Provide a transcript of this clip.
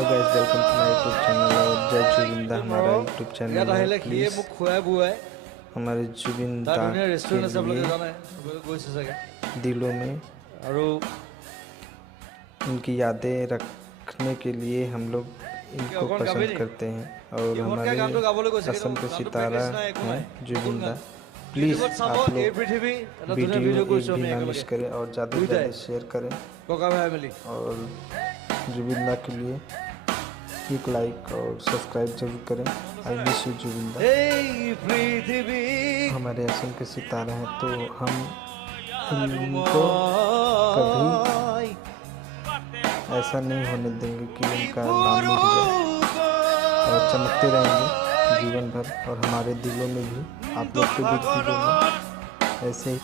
Hello guys, welcome to my YouTube channel. और जय जुबिंदा हमारा यूट्यूब चैनल है। प्लीज़ हमारे जुबिंदा के दिलों में उनकी यादें रखने के लिए हम लोग इनको पसंद करते हैं और हमारे पसंद के सितारा हैं जुबिंदा। प्लीज़ आप लोग वीडियो एक भी ना मिस करें और ज़्यादा से ज़्यादा शेयर करें और जुबिंदा के लिए एक लाइक और सब्सक्राइब जरूर करें। I miss you Zubeenda. हमारे असम के सितारे हैं तो हम इनको कभी ऐसा नहीं होने देंगे कि उनका नाम मिट जाए और चमकते रहेंगे जीवन भर। और हमारे दिलों में भी, आप लोग के भी दिलों में ऐसे ही